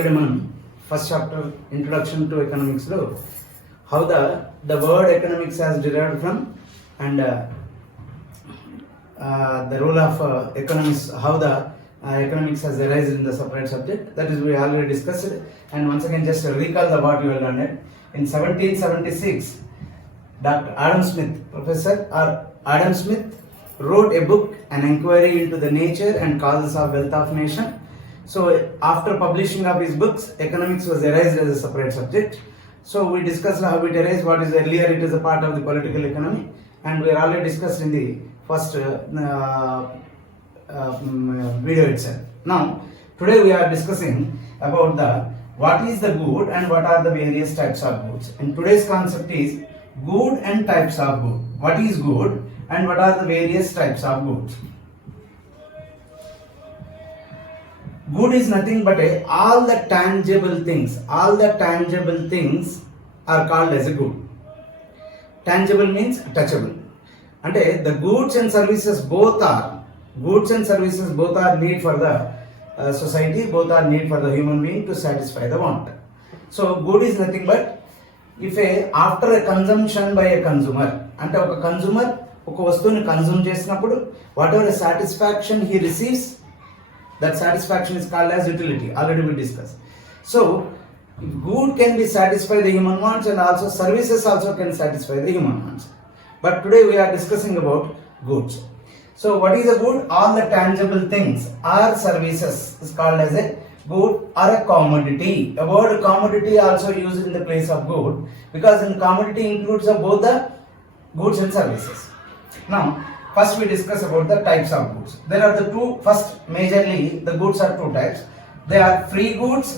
Already మనం first chapter introduction to economics లో how the word economics has derived from and the role of economics, how the economics has arisen in the separate subject, that is we already discussed. And once again just recall the what you have learned. In 1776 Dr. Adam Smith, Professor Adam Smith wrote a book, An Inquiry into the Nature and Causes of Wealth of Nation. So after publishing of his books, economics was erased as a separate subject. So we discussed how it erased. What is earlier, it is a part of the political economy, and we are already discussed in the first video itself. Now today we are discussing about the what is the good and what are the various types of goods. And today's concept is good and types of good. What is good and what are the various types of goods? Good is nothing but all the tangible things. All the tangible things are called as a good. Tangible means touchable. And the goods and services both are need for the society, both are need for the human being to satisfy the want. So good is nothing but if after a consumption by a consumer, అంటే ఒక consumer ఒక వస్తువుని consume చేసినప్పుడు what ever satisfaction he receives, that satisfaction is called as utility. Already we discussed. So good can be satisfy the human wants, and also services also can satisfy the human wants. But today we are discussing about goods. So what is a good? All the tangible things or services is called as a good or a commodity. A word commodity also used in the place of good, because in commodity includes both the goods and services. Now first we discuss about the types of goods. There are the two, first majorly the goods are two types. They are free goods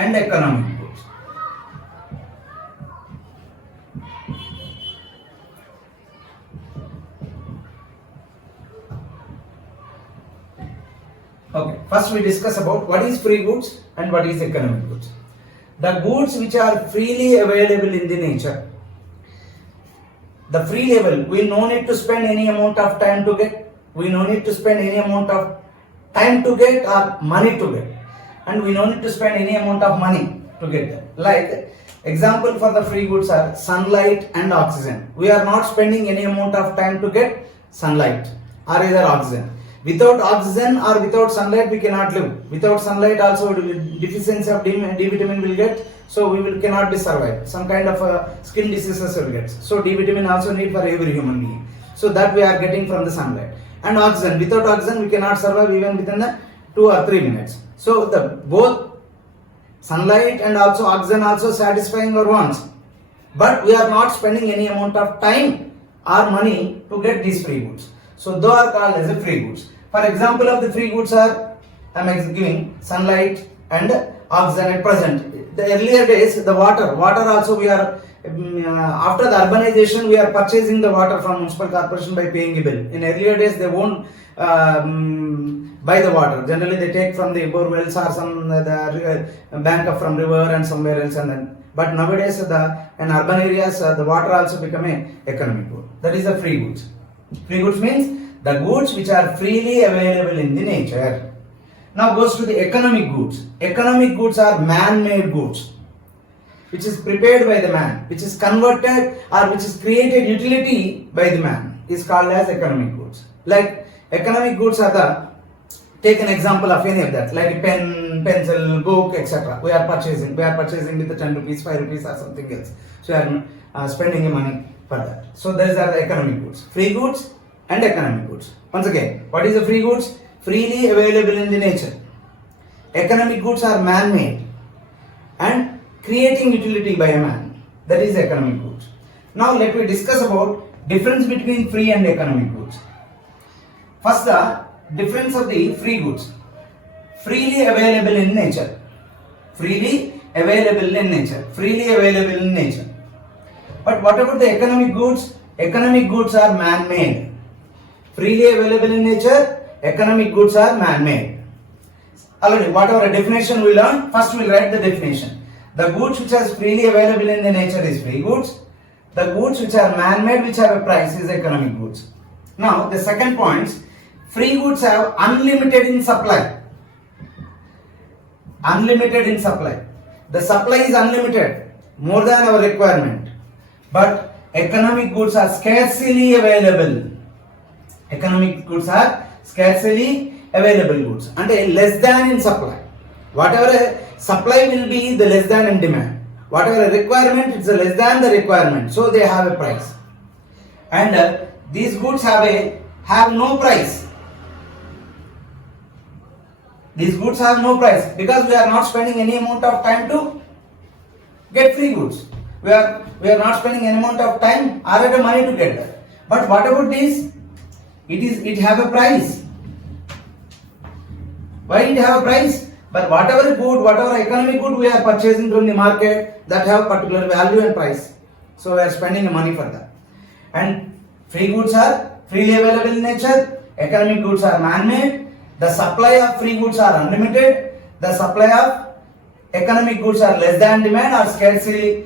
and economic goods. Okay, first we discuss about what is free goods and what is economic goods. The goods which are freely available in the nature. The free level, we no need to spend any amount of time to get, we no need to spend any amount of time to get or money to get, and we no need to spend any amount of money to get them. Like example for the free goods are sunlight and oxygen. We are not spending any amount of time to get sunlight or either oxygen. Without oxygen or without sunlight we cannot live. Without sunlight also deficiency of D vitamin will get, so we cannot be survived. Some kind of skin diseases will get. So D vitamin also need for every human being. So that we are getting from the sunlight. And oxygen, without oxygen we cannot survive even within the 2 or 3 minutes. So the both sunlight and also oxygen also satisfying our wants. But we are not spending any amount of time or money to get these free goods. So those are called as a free goods. For example of the free goods are, I am giving sunlight and oxygen at present. The earlier days, the water also we are, after the urbanization we are purchasing the water from municipal corporation by paying a bill. In earlier days they won't buy the water. Generally they take from the bore wells or some the bank up from river and somewhere else, and then. But nowadays in urban areas the water also become a economic good. That is the free goods. Free goods means the goods which are freely available in the nature. Now goes to the economic goods. Economic goods are man-made goods, which is prepared by the man, which is converted or which is created utility by the man, is called as economic goods. Like economic goods are the, take an example of any of that, like pen, pencil, book, etc. We are purchasing with the 10 rupees, 5 rupees or something else. So we are spending money for that. So those are the economic goods. Free goods and economic goods. Once again, what is the free goods? Freely available in the nature. Economic goods are man-made and creating utility by a man. That is economic goods. Now let me discuss about difference between free and economic goods. First, the difference of the free goods. Freely available in nature. Freely available in nature. Freely available in nature. But what about the economic goods? Economic goods are man-made. Freely available in nature, economic goods are man-made. Already, whatever definition we learn, first we'll write the definition. The goods which are freely available in the nature is free goods. The goods which are man-made, which have a price, is economic goods. Now, the second point, free goods have unlimited in supply. unlimited in supply. The supply is unlimited, more than our requirement. But economic goods are scarcely available. Economic goods are scarcely available goods. And less than in supply. Whatever supply will be, the less than in demand. Whatever requirement, it's the less than the requirement. So they have a price. And these goods have no price. These goods have no price because we are not spending any amount of time to get free goods. We are not spending any amount of time or the money to get that. But what about this? It have a price. Why it have a price? But whatever economic good we are purchasing from the market, that have particular value and price. So we are spending the money for that. And free goods are freely available in nature. Economic goods are man-made. The supply of free goods are unlimited. The supply of economic goods are less than demand or scarcely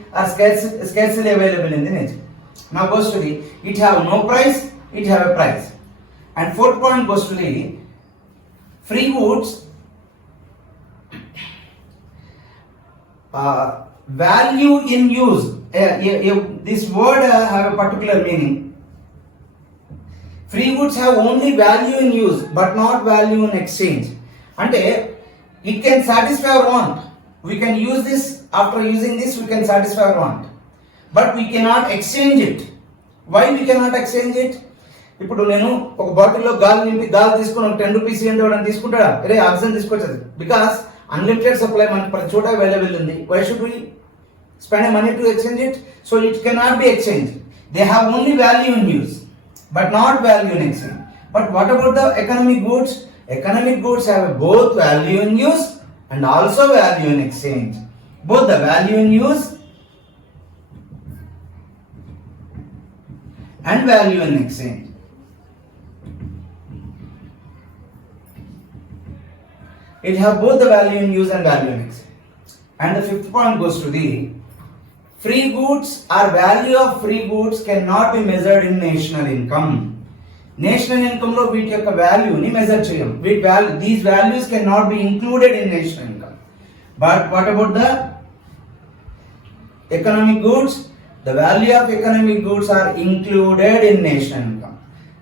available in the nature. Now goes to the it have no price, it have a price. And fourth point goes to the free goods value in use. This word have a particular meaning. Free goods have only value in use but not value in exchange. And it can satisfy our want. We can use this, after using this we can satisfy our want. But we cannot exchange it. Why we cannot exchange it? ఇప్పుడు నేను ఒక బాటిల్లో గాలి నింపి గాలి తీసుకుని ఒక 10 rupees ఏంటి వాడని తీసుకుంటాడా? అరే ఆక్సిజన్ తీసుకొచ్చేది. బికాస్ అన్లిమిటెడ్ సప్లై మనకి ప్రతి చోట అవైలబుల్ ఉంది. Why should we spend money to exchange it? So it cannot be exchanged. They have only value in use but not value in exchange. But what about the economic goods? Economic goods have both value in use and also value in exchange. Both the value in use and value in exchange. It have both the value in use and value in exchange. And the fifth point goes to the free goods or value of free goods cannot be measured in national income. National income lo వీటి యొక్క value ni measure చేయడం. These values cannot be included in national income. But what about the economic goods? The value of economic goods are included in national income.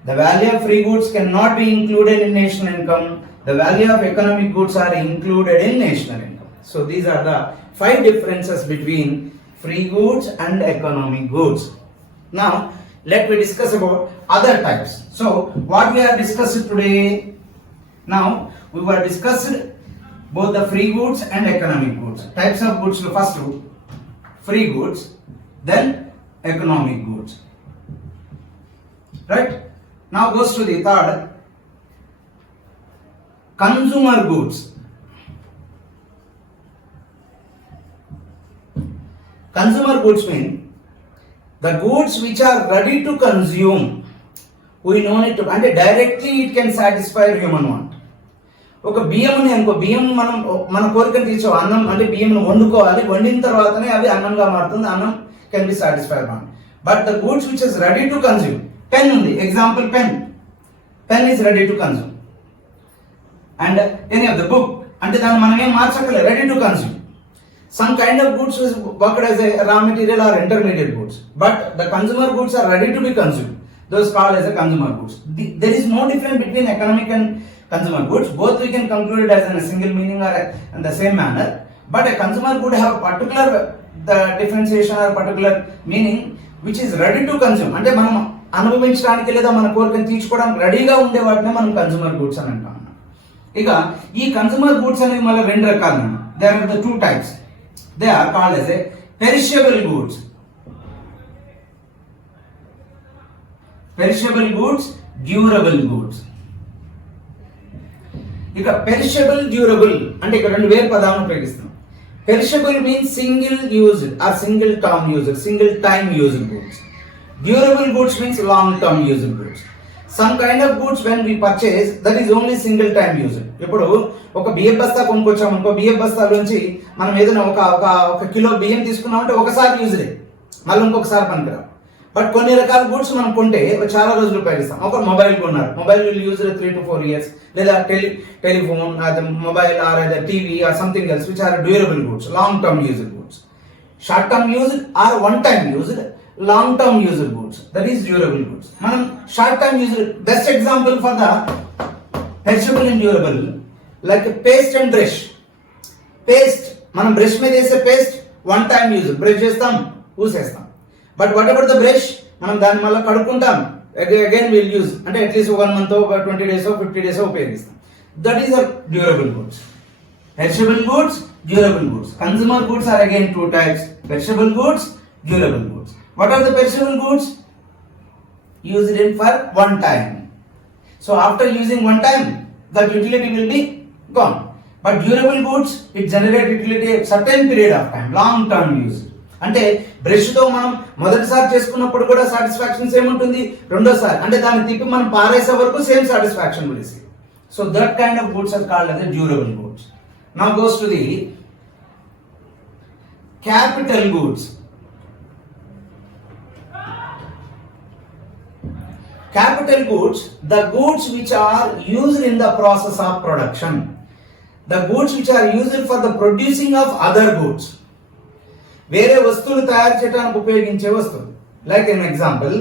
The value of free goods cannot be included in national income. The value of economic goods are included in national income. So these are the 5 differences between free goods and economic goods. Now let me discuss about other types. So what we have discussed today, now we were discussed both the free goods and economic goods. Types of goods, first free goods, then economic goods. Right? Now goes to the third, consumer goods. Consumer goods mean the goods which are ready to consume. We know it to, and directly it can satisfy human want. ఒక బియ్యంని అనుకో, బియ్యం మన కోరికను తీర్చే అన్నం అంటే బియ్యంను వండుకోవాలి, వండిన తర్వాతనే అవి అన్నంగా మారుతుంది. అన్నం can be satisfied one. But the goods which is ready to consume, pen ఉంది, example pen is ready to consume. And any of the book అంటే దాన్ని మనం ఏం మార్చక్కర్లేదు, ready to consume. Some kind of goods is worked as a raw material or intermediate goods, but the consumer goods are ready to be consumed. Those called as a consumer goods. There is no difference between economic and consumer goods. Both we can conclude it as in a single meaning or in the same manner. But a consumer good have particular the differentiation or particular meaning which is ready to consume. అంటే మనం అనుభవించడానికి లేదా మన కోరికను తీర్చుకోవడానికి రెడీగా ఉండే వాటిని మనం కన్సూమర్ గూడ్స్ అని అంటాం. ఇక ఈ కన్సూమర్ గూడ్స్ అనేవి మళ్ళీ 2 రకాలు అన్నమాట. There are the 2 types. They are called as a perishable goods. Perishable goods, durable goods. ఇక పెరిషబుల్, డ్యూరబుల్ అంటే ఇక్కడ 2 వేరు పదాలను ఉపయోగిస్తాం. Perishable means single used or single term used, single time used goods. Durable goods means long term used goods. Some kind of goods when we purchase, that is only single time used. ఇప్పుడు ఒక బియ్యం బస్తా కొనుక్కొచ్చాం అనుకో, బియ్యం బస్తాలోంచి మనం ఏదైనా ఒక kilo బియ్యం తీసుకున్నామంటే ఒకసారి యూజ్డే, మళ్ళీ ఇంకొకసారి పనికిరా. బట్ కొన్ని రకాల గూడ్స్ మనం కొంటే చాలా రోజులు ఉపయోగిస్తాం. ఒక మొబైల్ కొన్నారు, mobile will use 3 to 4 years, లేదా telephone, mobile or TV or something else which are durable goods, long term used goods. Short term used or one time used, long term used goods, that is durable goods. మనం short term used, best example for the perishable and durable like paste and brush. Paste, మనం brush మీద వేసే paste one time use, brush చేస్తాం ఊసేస్తాం. But what about the brush, మనం దాన్ని మళ్ళీ కడుక్కుంటాం, అగైన్ విల్ యూజ్, అంటే అట్లీస్ట్ 1 month 20 days 50 days ఉపయోగిస్తాం. That is a durable goods. Perishable goods, durable goods. Consumer goods are again 2 types, perishable goods, durable goods. What are the perishable goods? Used in for one time. So after using one time, the utility will be gone. But durable goods, it generate utility a certain period of time, long term use. అంటే brush తో మనం మొదటిసారి చేసుకున్నప్పుడు కూడా satisfaction same ఉంటుంది, రెండోసారి అంటే దాన్ని తిప్పి మనం పారేసే వరకు same satisfaction will receive. So that kind of goods are called as a durable goods. Now goes to the capital goods. Capital goods, the goods which are used in the process of production, the goods which are used for the producing of other goods. వేరే వస్తువులు తయారు చేయడానికి ఉపయోగించే వస్తువులు. Like an example,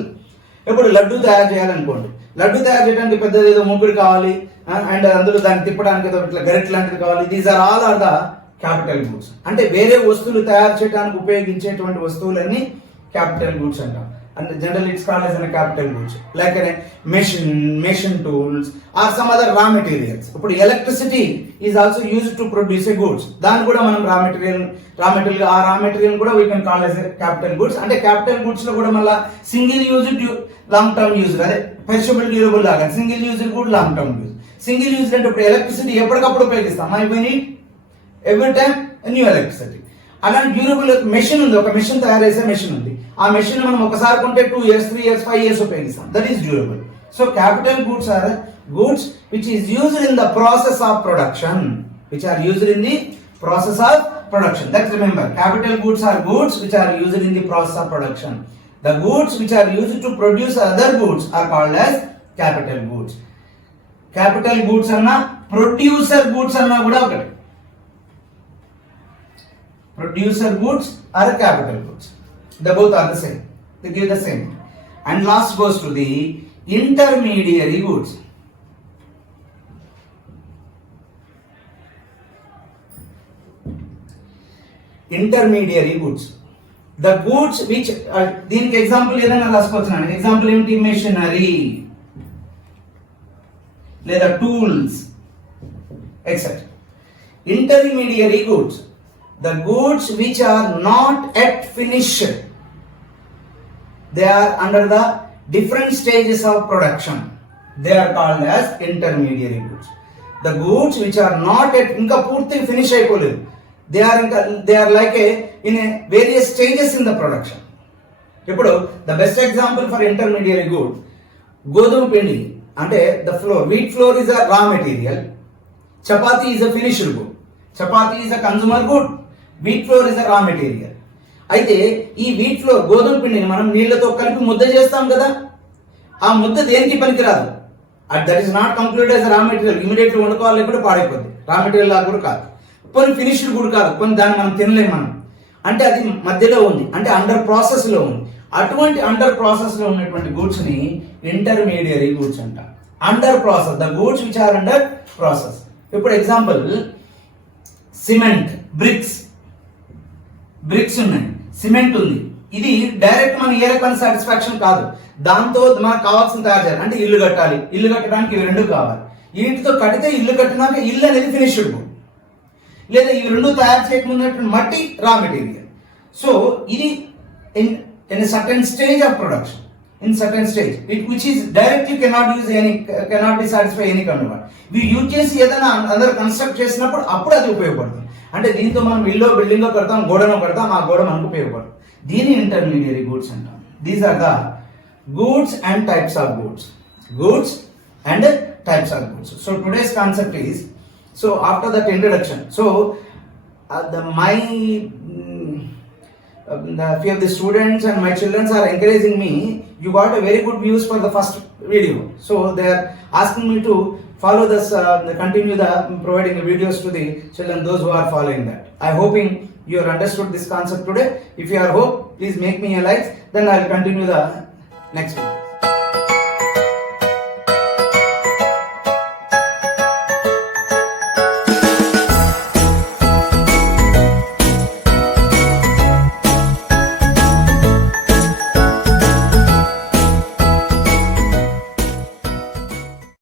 ఇప్పుడు లడ్డు తయారు చేయాలనుకోండి, లడ్డు తయారు చేయడానికి పెద్దది ఏదో మూపిరి కావాలి, అండ్ అందులో దాన్ని తిప్పడానికి ఏదో ఇట్లా గరిట లాంటిది కావాలి. These are all are the capital goods. అంటే వేరే వస్తువులు తయారు చేయడానికి ఉపయోగించేటువంటి వస్తువులన్నీ క్యాపిటల్ గూడ్స్ అంటాం. And generally it's called as a capital goods, like a machine tools or some other raw materials. ఇప్పుడు electricity is also used to produce a goods. దాన్ని కూడా మనం raw material ఆ raw material కూడా we can call as a capital goods. అంటే capital goods లో కూడా మళ్ళీ single used long term use, అదే పెరిషబుల్ డ్యూరబుల్ లాగా సింగిల్ యూజ్డ్ కూడా long term use. Single used అంటే ఇప్పుడు ఎలక్ట్రిసిటీ ఎప్పటికప్పుడు ఉపయోగిస్తాం, we need every time new electricity. అలాంటి డ్యూరబుల్ మెషిన్ ఉంది, ఒక మెషిన్ తయారు చేసే మెషిన్ ఉంది, ఆ మెషిన్ మనం ఒకసారి కొంటే 2 years 3 years 5 years ఉపయోగిస్తాం. That is durable. So capital goods are goods which is used in the process of production, which are used in the process of production. That remember, capital goods are goods which are used in the process of production. The goods which are used to produce other goods are called as capital goods. Capital goods అన్నా producer goods అన్నా కూడా ఒకటి. Producer goods are capital goods. They both are the same. They give the same. And last goes to the intermediary goods. Intermediary goods. The goods which దీనికి example ఏదైనా రాసుకోవచ్చునండి. Example ఏమిటి? Machinery లేదా tools etcetera. Intermediary goods, the goods which are not yet finished, they are under the different stages of production, they are called as intermediary goods. The goods which are not yet inka purti finish ayipoledu, they are like in a various stages in the production. Ippudu the best example for intermediary good, godum pindi ante the flour, wheat flour is a raw material, chapati is a finished good, chapati is a consumer good, wheat flour is a raw material. అయితే ఈ wheat flour, గోధుమ పిండిని మనం నీళ్లతో కలిపి ముద్ద చేస్తాం కదా, ఆ ముద్ద దేనికి పనికిరాదు. That is not complete as raw material. Immediately వండుకోవాలి కూడా పాడైపోద్ది, రా మెటీరియల్ లాగా కూడా కాదు. కొన్ని ఫినిష్డ్ కూడా కాదు, కొన్ని దాన్ని మనం తినలేము మనం, అంటే అది మధ్యలో ఉంది, అంటే అండర్ ప్రాసెస్ లో ఉంది. అటువంటి అండర్ ప్రాసెస్ లో ఉన్నటువంటి గూడ్స్ ని ఇంటర్మీడియరీ గూడ్స్ అంట. Under process, the goods which are under process. ఇప్పుడు ఎగ్జాంపుల్ సిమెంట్, బ్రిక్స్ ఉన్నాయి, సిమెంట్ ఉంది. ఇది డైరెక్ట్ మన ఏ రకమైన సాటిస్ఫాక్షన్ కాదు, దాంతో మనకు కావాల్సిన తయారు చేయాలి. అంటే ఇల్లు కట్టాలి, ఇల్లు కట్టడానికి ఇవి రెండు కావాలి. వీటితో కడితే ఇల్లు కట్టినాక ఇల్లు అనేది ఫినిష్డ్ గుడ్. లేదా ఇవి రెండు తయారు చేయకుండా మట్టి రా మెటీరియల్. సో ఇది in certain stage of production, in certain stage, which is directly cannot be satisfy any consumer. We use చేసి ఏదైనా అందరూ కన్స్ట్రక్ట్ చేసినప్పుడు అప్పుడు అది ఉపయోగపడుతుంది. అంటే దీంతో మనం ఇల్లు బిల్డింగ్ కడతాం, గోడను కడతాం, ఆ గోడ మనకు ఉపయోగపడుతుంది. దీని ఇంటర్మీడియరీ గూడ్స్ అంటాం. These are the goods and types of goods. Goods and types of goods. So today's concept is, so after that introduction, so my the few of the students and my children are encouraging me. You got a very good views for the first video, so they are asking me to follow this, continue the providing the videos to the children, those who are following that. I hoping you have understood this concept today. If you are hope, please make me a like. Then I will continue the next video.